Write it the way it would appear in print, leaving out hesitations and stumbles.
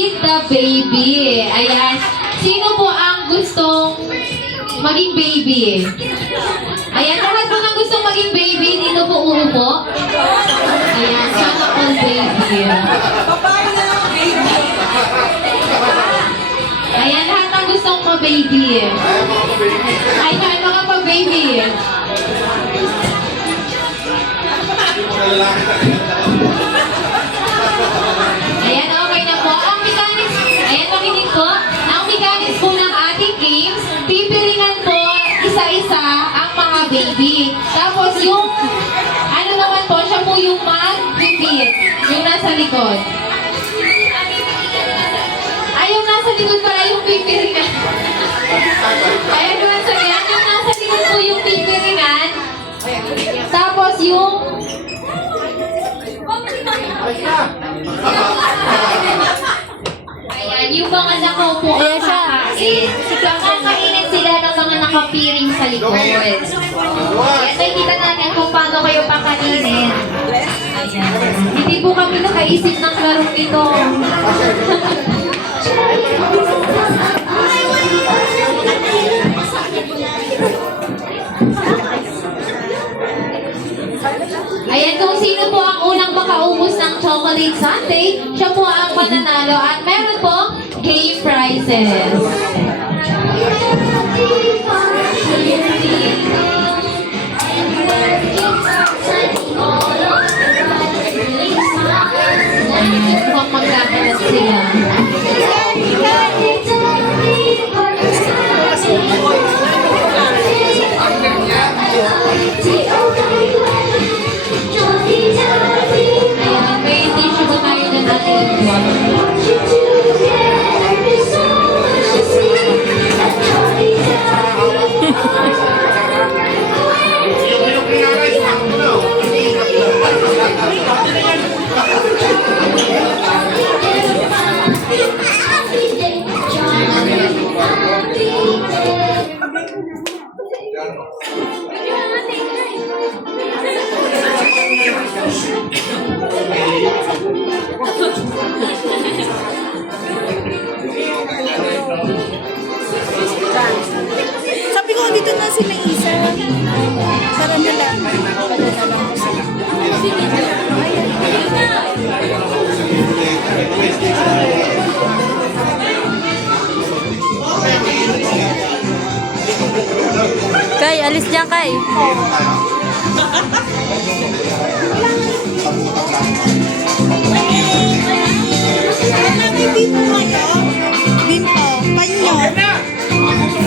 The baby. Ayan. Sino po ang gustong maging baby? Ayan, lahat po ng gustong maging baby, dito po uupo. Ayan, sana all baby. Ayan, lahat ng gustong ma-baby. Ayan, mga pa-baby. Ayan, okay na po. Ang mechanics, ayan, makinig po. Ang mechanics po ng ating games, pipiringan po isa-isa ang mga baby. Tapos yung, ano naman po, siya po yung mag-repeat. Yung nasa likod. Ay, yung nasa likod pala yung pipiringan. Ayan, yung nasa likod po yung pipiringan. Tapos yung, ayan, yung mga nakaupo ang kakain. Kakainin sila ng mga nakapiring sa likod. Ayan, nakikita natin kung paano kayo pakainin. Ayan. Hindi po kami nakaisip ng larong ito. Ayan, kung sino po ang unang makaubos ng chocolate sundae, siya po ang mananalo at meron po game prizes. Mukhang magkakalat sila. Ayan, may tissue ba tayo na natin? Sabi ko, dito na sila isa. Tara na lang. Kay, alis dyan, Kay. Dito kayo. Dito. Panyo.